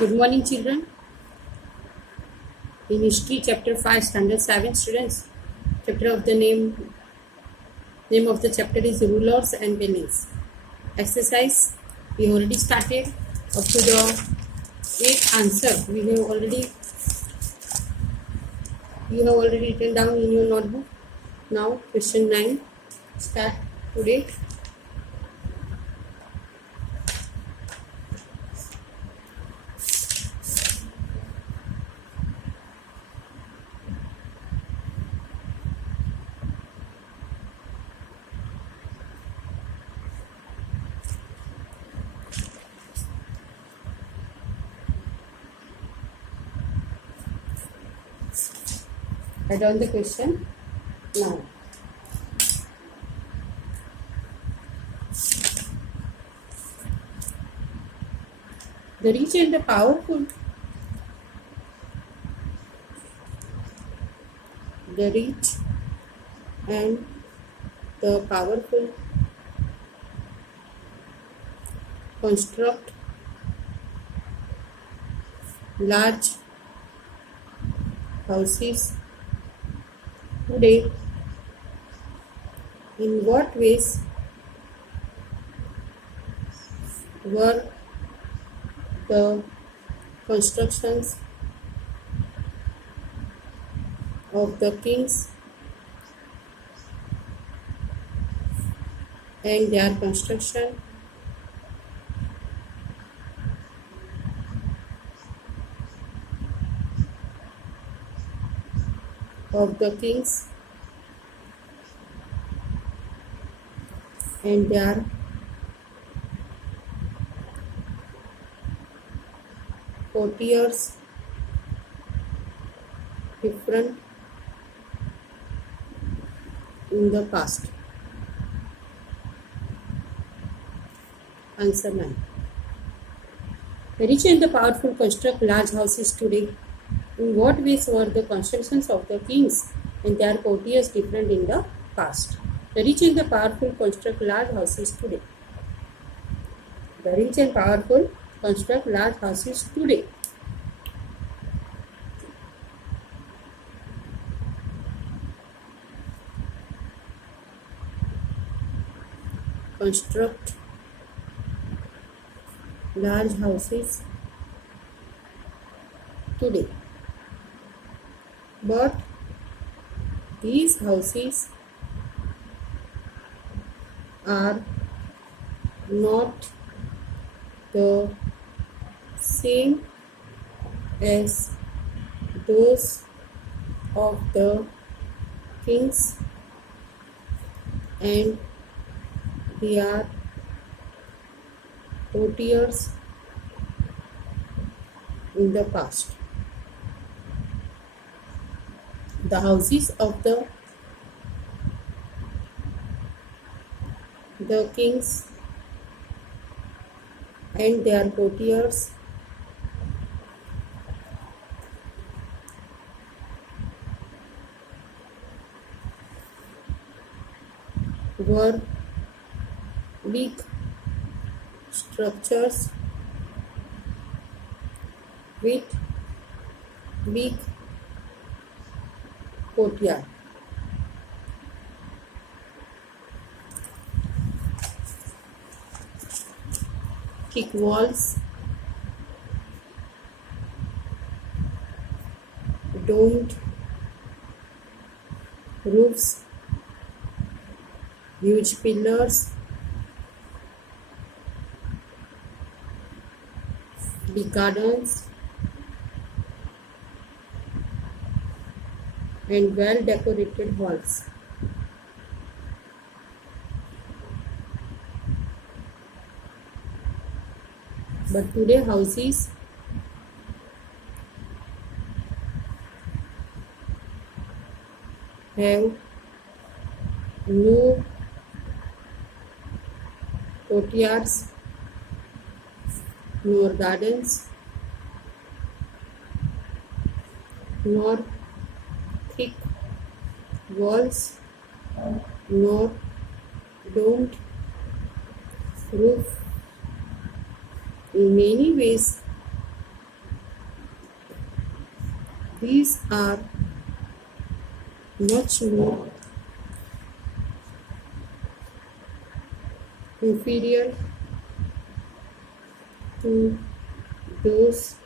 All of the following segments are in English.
Good morning, children. In history, chapter 5, standard 7, students. Chapter of the name of the chapter is rulers and pennies. Exercise, we already started up to the 8th answer. You have already written down in your notebook. Now, question 9, start today. Write down the question now. The rich and the powerful. The rich and the powerful construct large houses today. In what ways were the constructions of the kings and their construction of the kings and their courtiers different in the past? Answer 9. The rich and the powerful construct large houses today. In what ways were the constructions of the kings and their courtiers different in the past? The rich and the powerful construct large houses today. The rich and powerful construct large houses today. Construct large houses today. But these houses are not the same as those of the kings and their courtiers in the past. The houses of the kings and their courtiers were big structures with big courtyard. Thick walls, domed roofs, huge pillars, big gardens, and well decorated halls. But today houses have no courtyards nor gardens nor thick walls nor domed roof. In many ways These are much more inferior to those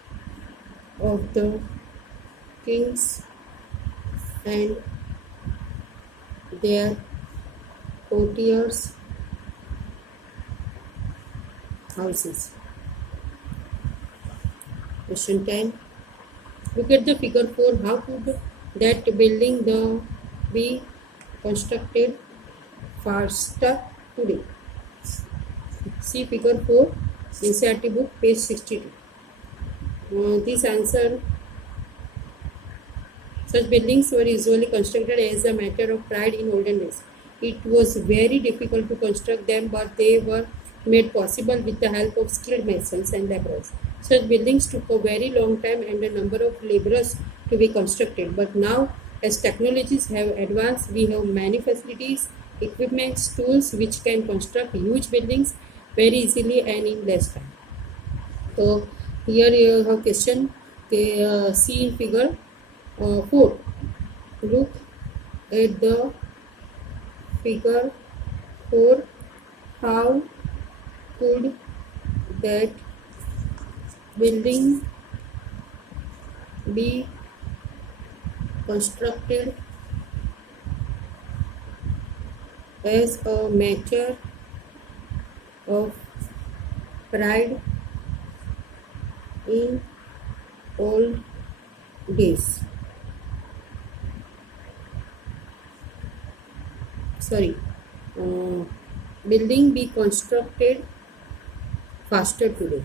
of the kings and their courtiers' houses. Question 10. Look at the figure 4. How could that building be constructed faster today? See figure 4, NCERT book, page 62. This answer: such buildings were usually constructed as a matter of pride in olden days. It was very difficult to construct them, but they were made possible with the help of skilled masons and laborers. Such buildings took a very long time and a number of laborers to be constructed. But now, as technologies have advanced, we have many facilities, equipments, tools which can construct huge buildings very easily and in less time. So here you have question. See in figure 4. Look at the figure 4. How could that building be constructed as a matter of pride in old days? Building be constructed faster today.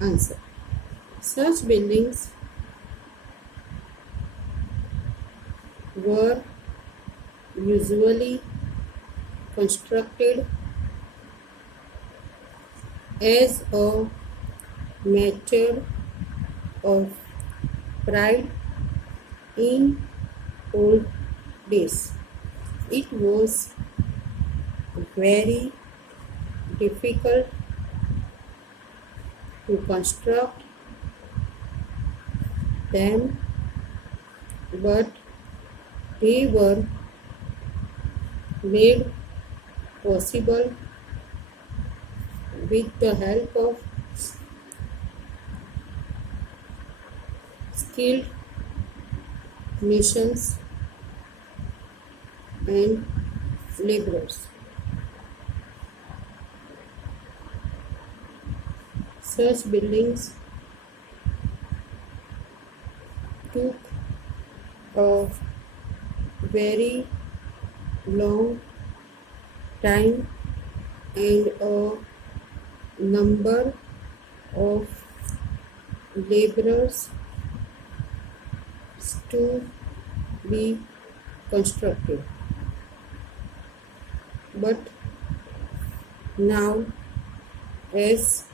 Answer: such buildings were usually constructed as a matter of pride in old days. It was very difficult to construct them, but they were made possible with the help of skilled masons and laborers. Such buildings took a very long time and a number of laborers to be constructed. But now, as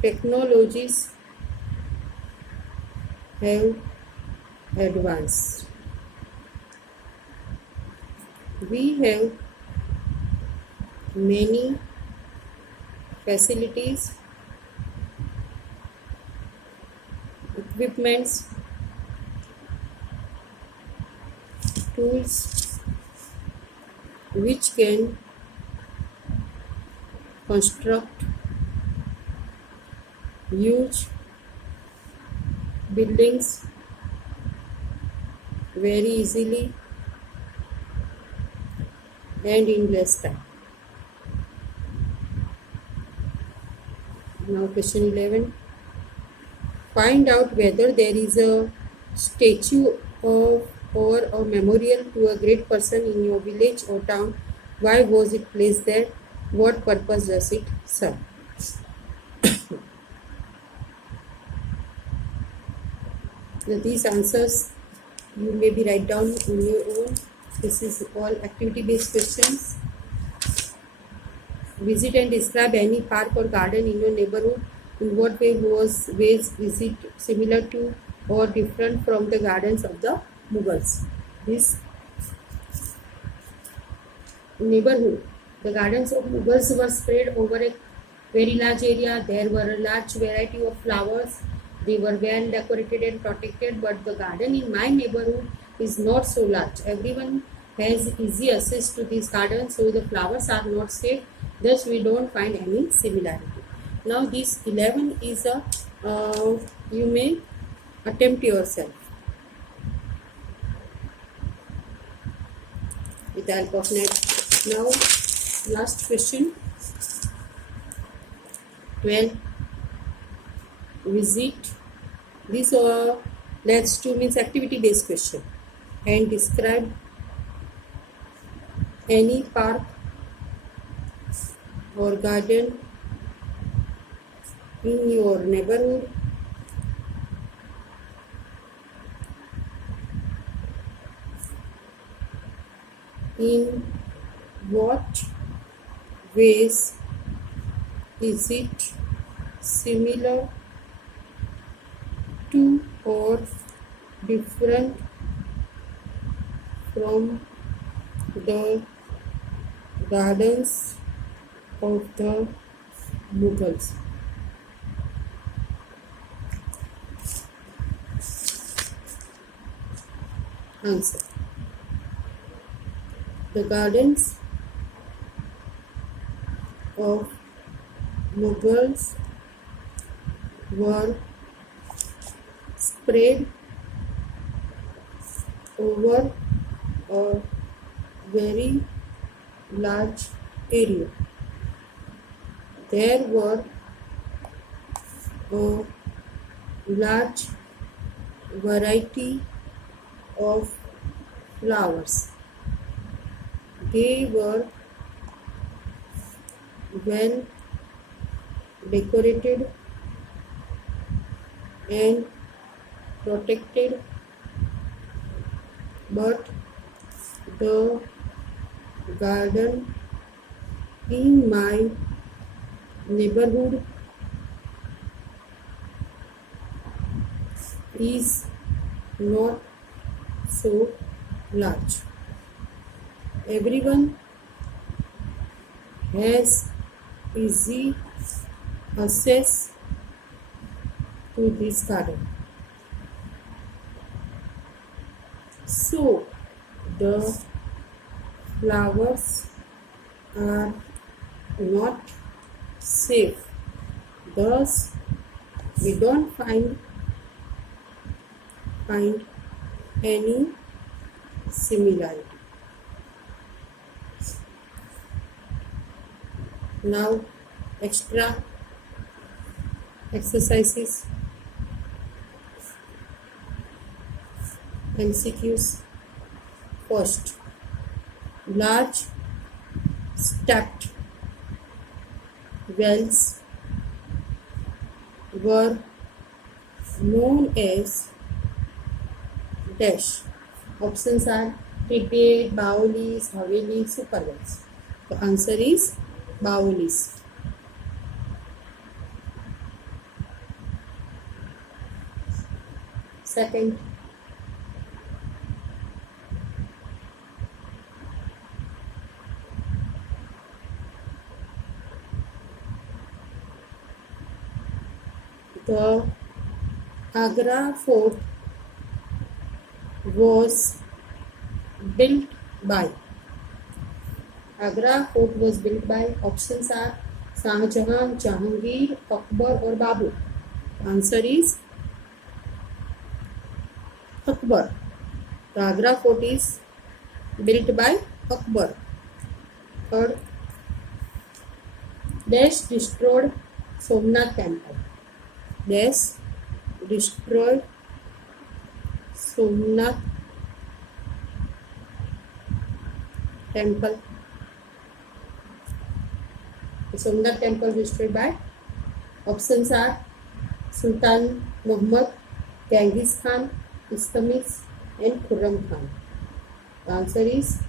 technologies have advanced, we have many facilities, equipments, tools which can construct huge buildings very easily and in less time. Now question 11. Find out whether there is a statue of or a memorial to a great person in your village or town. Why was it placed there? What purpose does it serve? These answers you maybe write down on your own. This is all activity based questions. Visit and describe any park or garden in your neighborhood. In what way was visit similar to or different from the gardens of the Mughals? This neighborhood, the gardens of Mughals were spread over a Very large area. There were a large variety of flowers. They were well decorated and protected, but the garden in my neighborhood is not so large. Everyone has easy access to this garden, so the flowers are not safe. Thus, we don't find any similarity. Now, this 11 is a you may attempt yourself with the help of net. Now, last question 12. Visit this let's to means activity based question and describe any park or garden in your neighborhood. In what ways is it similar to or different from the gardens of the Mughals? Answer. The gardens of Mughals were spread over a very large area. There were a large variety of flowers. They were well decorated and protected, but the garden in my neighborhood is not so large. Everyone has easy access to this garden. So the flowers are not safe. Thus, we don't find any similarity. Now, extra exercises, MCQs. First, large stepped wells were known as dash. Options are Tibet, Baolis, Havelis, super wells. The answer is Baolis. Second, the Agra fort was built by. Agra fort was built by. Options are Shahjahan, Jahangir, Akbar or Babur. Answer is Akbar. The Agra fort is built by Akbar. Third, Dash destroyed Somnath temple. Dash destroyed Somnath temple. The Somnath temple destroyed by. Options are Sultan Muhammad, Genghis Khan, Iltutmish and Khurram Khan. The answer is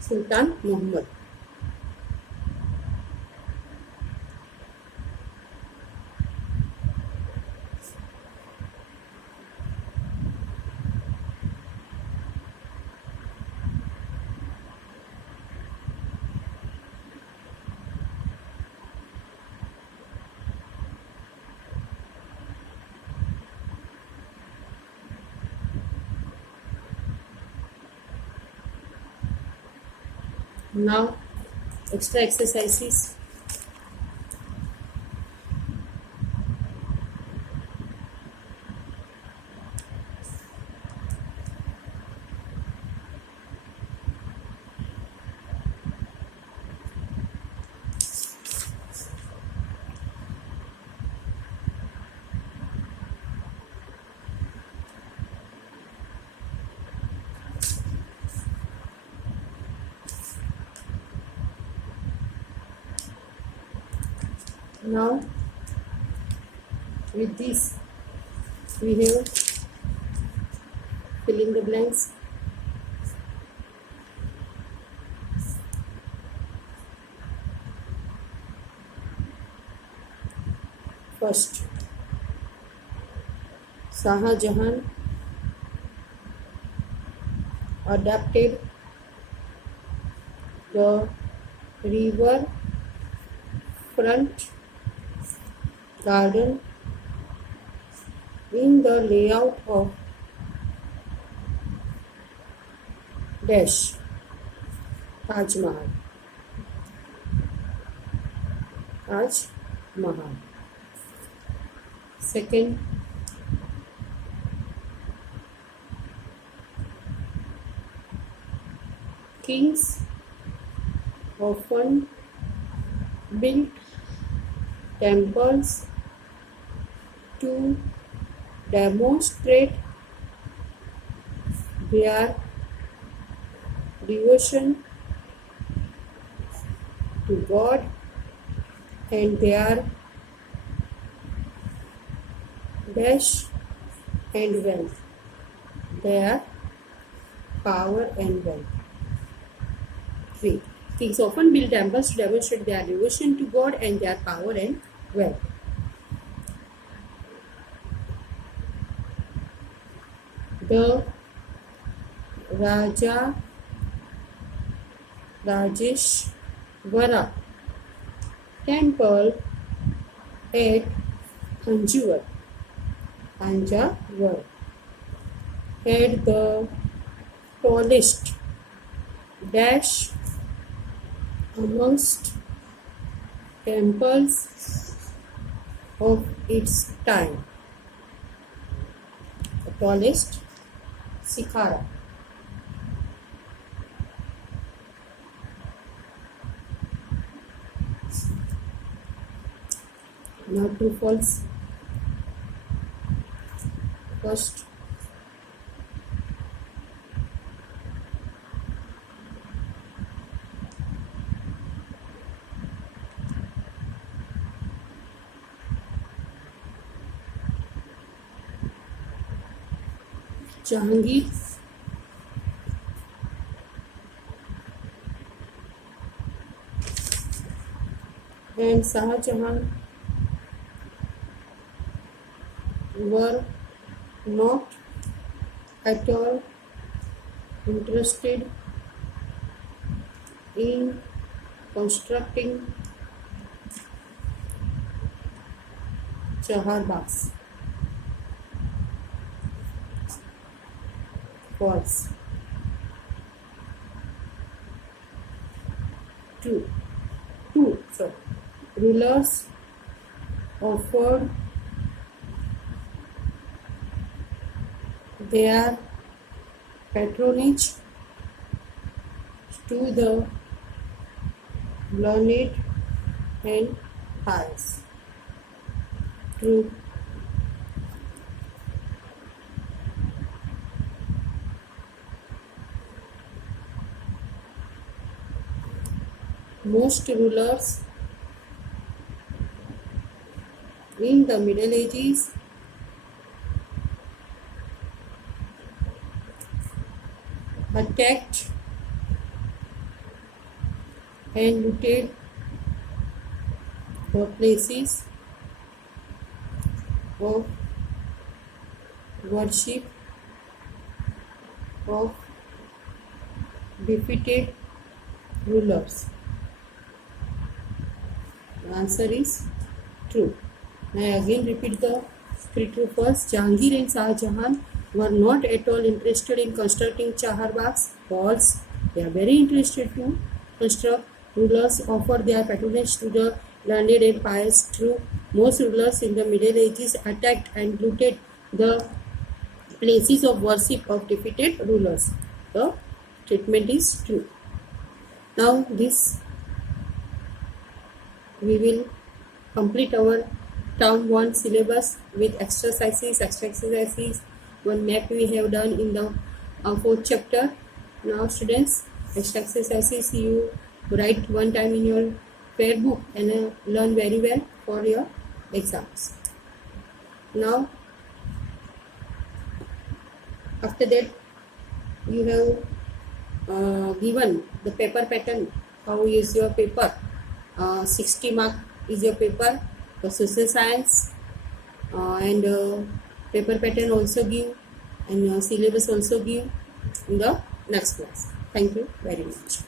Sultan Muhammad. Now, extra exercises. Now, with this, we have fill in the blanks. First, Shah Jahan adapted the river front garden in the layout of dash Taj Mahal. Taj Mahal. Second, kings often built temples to demonstrate their devotion to God and their dash and wealth, their power and wealth. 3. Kings often build temples to demonstrate their devotion to God and their power and wealth. The Raja Rajeshwara temple at Thanjavur had the tallest dash amongst temples of its time. The tallest Sikhara. Now true false. First, Jahangir and Shah Jahan were not at all interested in constructing Chahar Bags. False. 2. Rulers offered their patronage to the learned and pious. True. Most rulers in the Middle Ages attacked and looted the places of worship of defeated rulers. The answer is true. Now I again repeat the three true false. Jahangir and Shah Jahan were not at all interested in constructing Chahar Bags. False. They are very interested too. construct. Rulers offer their patronage to the learned and pious. True, most rulers in the Middle Ages attacked and looted the places of worship of defeated rulers. The treatment is true. Now this we will complete our term 1 syllabus with exercises, one map we have done in the 4th chapter. Now students, extra exercises you write one time in your fair book and learn very well for your exams. Now after that you have given the paper pattern. How is your paper? 60 mark is your paper for social science, and paper pattern also give, and syllabus also give in the next class. Thank you very much.